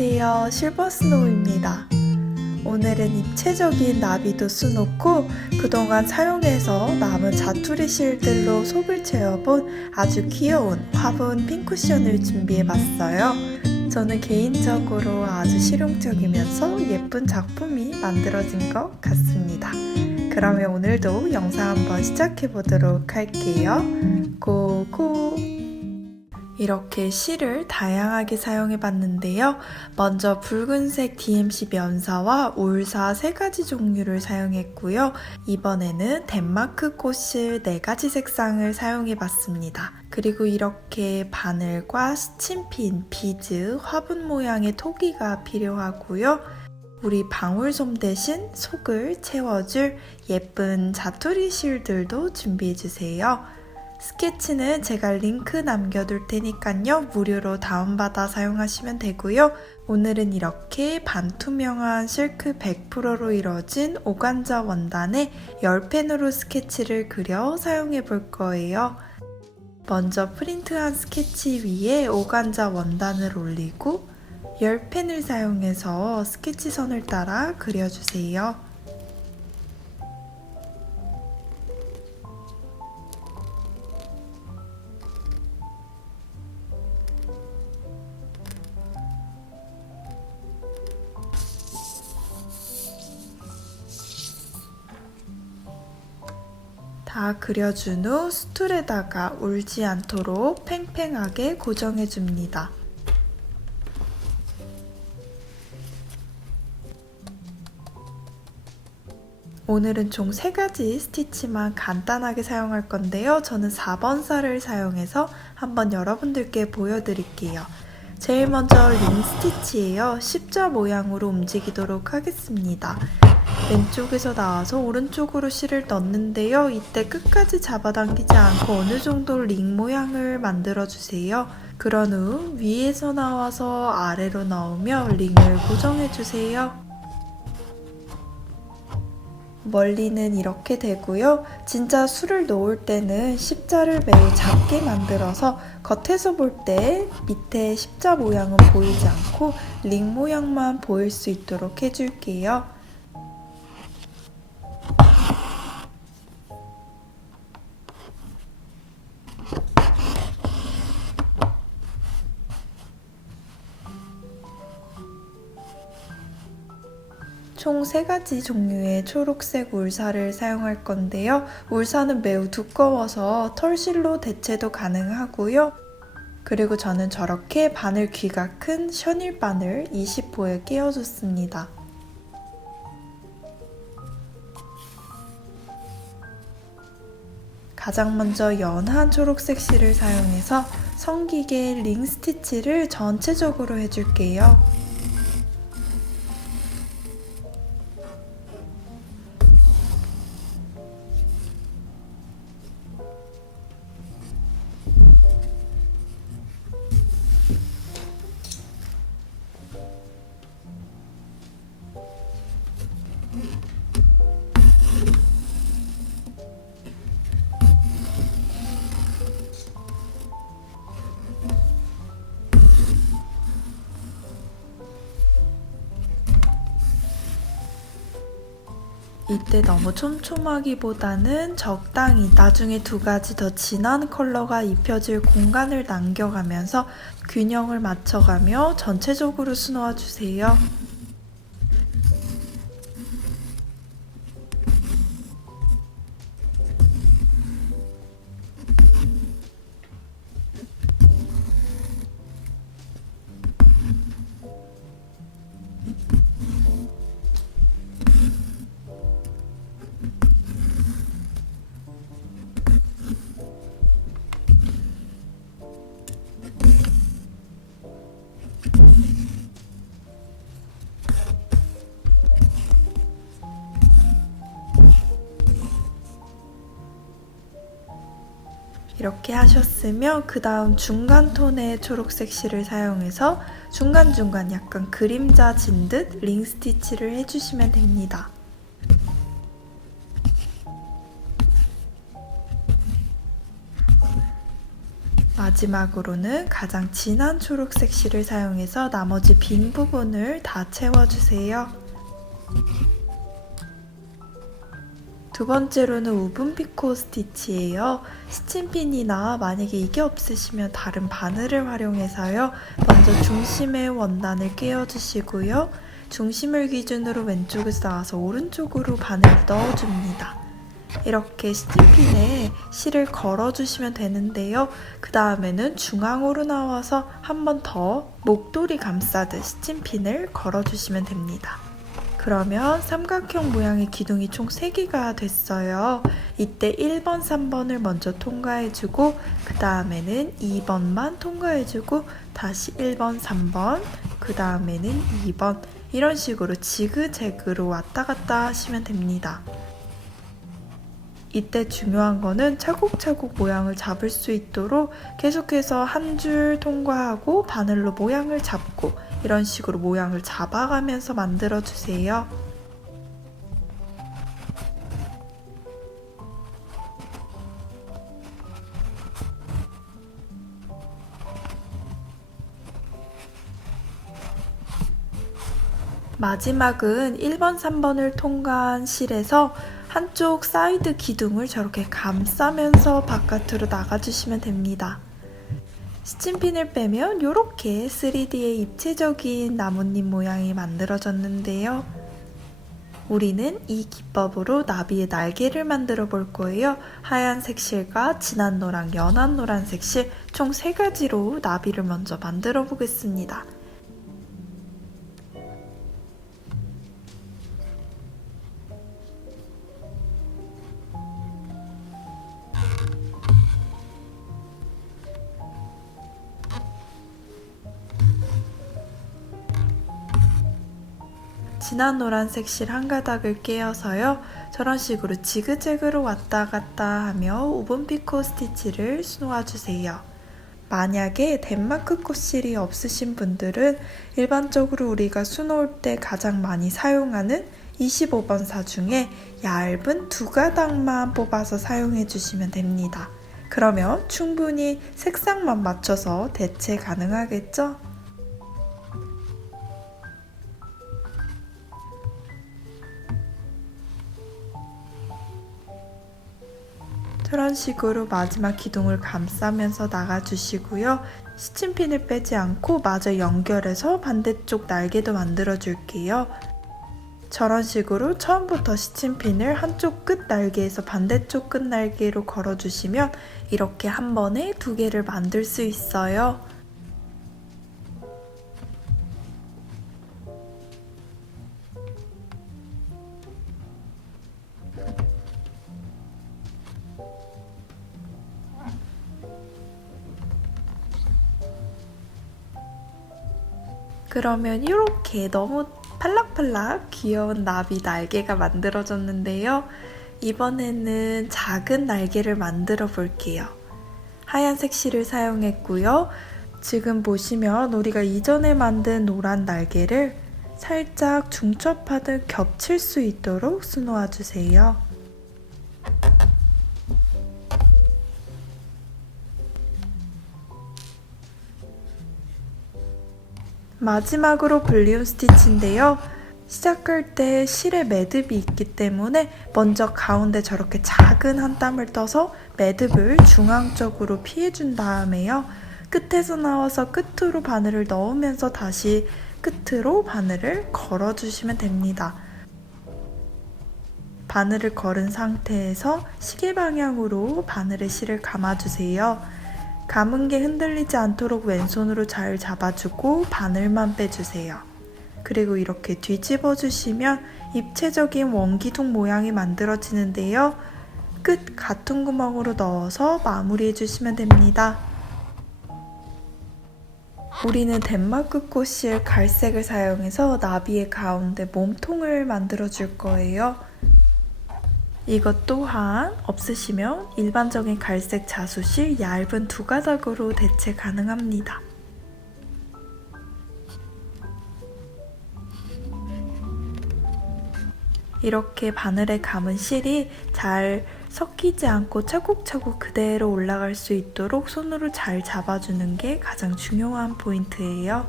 안녕하세요. 실버스노우입니다. 오늘은 입체적인 나비도 수놓고 그동안 사용해서 남은 자투리 실들로 속을 채워본 아주 귀여운 화분 핀 쿠션을 준비해봤어요. 저는 개인적으로 아주 실용적이면서 예쁜 작품이 만들어진 것 같습니다. 그러면 오늘도 영상 한번 시작해보도록 할게요. 고고! 이렇게 실을 다양하게 사용해봤는데요. 먼저 붉은색 DMC 면사와 울사 3가지 종류를 사용했고요. 이번에는 덴마크 꽃실 4가지 색상을 사용해봤습니다. 그리고 이렇게 바늘과 스친핀, 비즈, 화분 모양의 토기가 필요하고요. 우리 방울솜 대신 속을 채워줄 예쁜 자투리 실들도 준비해주세요. 스케치는 제가 링크 남겨둘 테니까요. 무료로 다운받아 사용하시면 되고요. 오늘은 이렇게 반투명한 실크 100%로 이루어진 오간자 원단에 10펜으로 스케치를 그려 사용해 볼 거예요. 먼저 프린트한 스케치 위에 오간자 원단을 올리고 10펜을 사용해서 스케치 선을 따라 그려주세요. 다 그려준 후 스툴에다가 울지 않도록 팽팽하게 고정해줍니다. 오늘은 총 3가지 스티치만 간단하게 사용할 건데요. 저는 4번 살을 사용해서 한번 여러분들께 보여드릴게요. 제일 먼저 링 스티치예요. 십자 모양으로 움직이도록 하겠습니다. 왼쪽에서 나와서 오른쪽으로 실을 넣는데요. 이때 끝까지 잡아당기지 않고 어느 정도 링 모양을 만들어주세요. 그런 후 위에서 나와서 아래로 넣으며 링을 고정해주세요. 멀리는 이렇게 되고요. 진짜 술을 놓을 때는 십자를 매우 작게 만들어서 겉에서 볼 때 밑에 십자 모양은 보이지 않고 링 모양만 보일 수 있도록 해줄게요. 총 3가지 종류의 초록색 울사를 사용할 건데요. 울사는 매우 두꺼워서 털실로 대체도 가능하고요. 그리고 저는 저렇게 바늘 귀가 큰 셔닐 바늘 20호에 끼워줬습니다. 가장 먼저 연한 초록색 실을 사용해서 성기게 링 스티치를 전체적으로 해줄게요. 이때 너무 촘촘하기보다는 적당히 나중에 2가지 더 진한 컬러가 입혀질 공간을 남겨가면서 균형을 맞춰가며 전체적으로 수놓아주세요. 이렇게 하셨으면 그 다음 중간 톤의 초록색 실을 사용해서 중간중간 약간 그림자 진 듯 링 스티치를 해주시면 됩니다. 마지막으로는 가장 진한 초록색 실을 사용해서 나머지 빈 부분을 다 채워주세요. 두 번째로는 우분 피코 스티치예요. 스친핀이나 만약에 이게 없으시면 다른 바늘을 활용해서요. 먼저 중심에 원단을 끼워주시고요. 중심을 기준으로 왼쪽에서 나와서 오른쪽으로 바늘을 넣어줍니다. 이렇게 스친핀에 실을 걸어주시면 되는데요. 그 다음에는 중앙으로 나와서 한 번 더 목도리 감싸듯 스친핀을 걸어주시면 됩니다. 그러면 삼각형 모양의 기둥이 총 3개가 됐어요. 이때 1번, 3번을 먼저 통과해주고 그 다음에는 2번만 통과해주고 다시 1번, 3번, 그 다음에는 2번 이런 식으로 지그재그로 왔다 갔다 하시면 됩니다. 이때 중요한 거는 차곡차곡 모양을 잡을 수 있도록 계속해서 한 줄 통과하고 바늘로 모양을 잡고 이런 식으로 모양을 잡아가면서 만들어주세요. 마지막은 1번, 3번을 통과한 실에서 한쪽 사이드 기둥을 저렇게 감싸면서 바깥으로 나가주시면 됩니다. 스친핀을 빼면 이렇게 3D의 입체적인 나뭇잎 모양이 만들어졌는데요. 우리는 이 기법으로 나비의 날개를 만들어 볼 거예요. 하얀색 실과 진한 노랑, 연한 노란색 실 총 3가지로 나비를 먼저 만들어 보겠습니다. 진한 노란색 실 한 가닥을 끼워서요. 저런 식으로 지그재그로 왔다 갔다 하며 오븐 피코 스티치를 놓아주세요. 만약에 덴마크 꽃실이 없으신 분들은 일반적으로 우리가 수놓을 때 가장 많이 사용하는 25번사 중에 얇은 2가닥만 뽑아서 사용해 주시면 됩니다. 그러면 충분히 색상만 맞춰서 대체 가능하겠죠? 저런 식으로 마지막 기둥을 감싸면서 나가주시고요. 스친핀을 빼지 않고 마저 연결해서 반대쪽 날개도 만들어 줄게요. 저런 식으로 처음부터 스친핀을 한쪽 끝 날개에서 반대쪽 끝 날개로 걸어주시면 이렇게 한 번에 2개를 만들 수 있어요. 그러면 이렇게 너무 팔락팔락 귀여운 나비 날개가 만들어졌는데요. 이번에는 작은 날개를 만들어 볼게요. 하얀색 실을 사용했고요. 지금 보시면 우리가 이전에 만든 노란 날개를 살짝 중첩하듯 겹칠 수 있도록 수놓아 주세요. 마지막으로 볼륨 스티치인데요. 시작할 때 실에 매듭이 있기 때문에 먼저 가운데 저렇게 작은 한 땀을 떠서 매듭을 중앙 쪽으로 피해준 다음에요. 끝에서 나와서 끝으로 바늘을 넣으면서 다시 끝으로 바늘을 걸어주시면 됩니다. 바늘을 걸은 상태에서 시계 방향으로 바늘에 실을 감아주세요. 감은 게 흔들리지 않도록 왼손으로 잘 잡아주고 바늘만 빼주세요. 그리고 이렇게 뒤집어 주시면 입체적인 원기둥 모양이 만들어지는데요. 끝 같은 구멍으로 넣어서 마무리해 주시면 됩니다. 우리는 덴마크 꽃실 갈색을 사용해서 나비의 가운데 몸통을 만들어 줄 거예요. 이것 또한 없으시면 일반적인 갈색 자수실 얇은 2가닥으로 대체 가능합니다. 이렇게 바늘에 감은 실이 잘 섞이지 않고 차곡차곡 그대로 올라갈 수 있도록 손으로 잘 잡아주는 게 가장 중요한 포인트예요.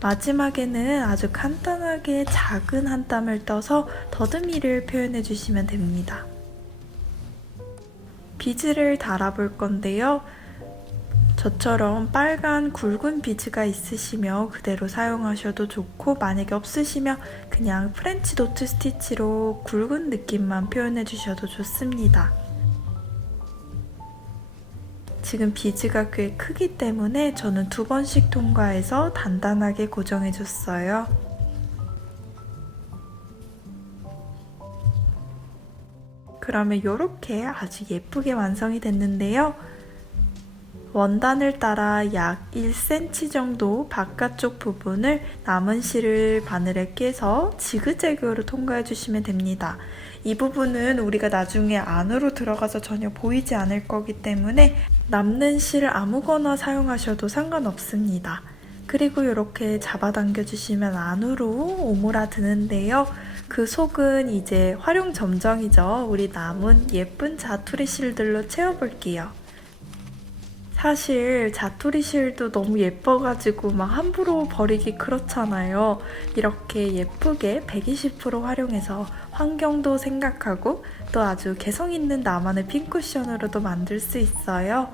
마지막에는 아주 간단하게 작은 한 땀을 떠서 더듬이를 표현해 주시면 됩니다. 비즈를 달아볼 건데요. 저처럼 빨간 굵은 비즈가 있으시면 그대로 사용하셔도 좋고, 만약에 없으시면 그냥 프렌치 도트 스티치로 굵은 느낌만 표현해 주셔도 좋습니다. 지금 비즈가 꽤 크기 때문에 저는 2번씩 통과해서 단단하게 고정해 줬어요. 그러면 이렇게 아주 예쁘게 완성이 됐는데요. 원단을 따라 약 1cm 정도 바깥쪽 부분을 남은 실을 바늘에 깨서 지그재그로 통과해 주시면 됩니다. 이 부분은 우리가 나중에 안으로 들어가서 전혀 보이지 않을 거기 때문에 남는 실을 아무거나 사용하셔도 상관없습니다. 그리고 이렇게 잡아당겨 주시면 안으로 오므라드는데요. 그 속은 이제 활용 점정이죠. 우리 남은 예쁜 자투리 실들로 채워볼게요. 사실 자투리 실도 너무 예뻐가지고 막 함부로 버리기 그렇잖아요. 이렇게 예쁘게 120% 활용해서 환경도 생각하고 또 아주 개성 있는 나만의 핀 쿠션으로도 만들 수 있어요.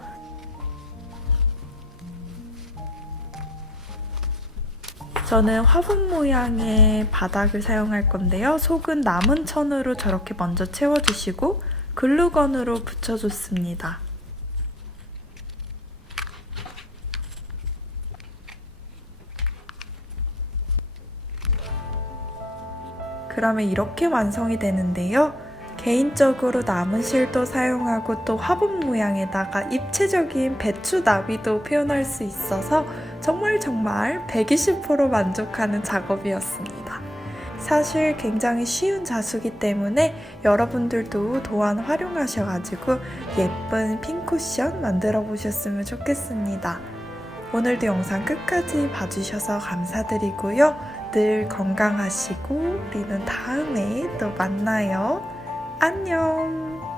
저는 화분 모양의 바닥을 사용할 건데요. 속은 남은 천으로 저렇게 먼저 채워주시고 글루건으로 붙여줬습니다. 그러면 이렇게 완성이 되는데요. 개인적으로 남은 실도 사용하고 또 화분 모양에다가 입체적인 배추 나비도 표현할 수 있어서 정말 120% 만족하는 작업이었습니다. 사실 굉장히 쉬운 자수기 때문에 여러분들도 또한 활용하셔가지고 예쁜 핀 쿠션 만들어 보셨으면 좋겠습니다. 오늘도 영상 끝까지 봐주셔서 감사드리고요. 늘 건강하시고 우리는 다음에 또 만나요. 안녕.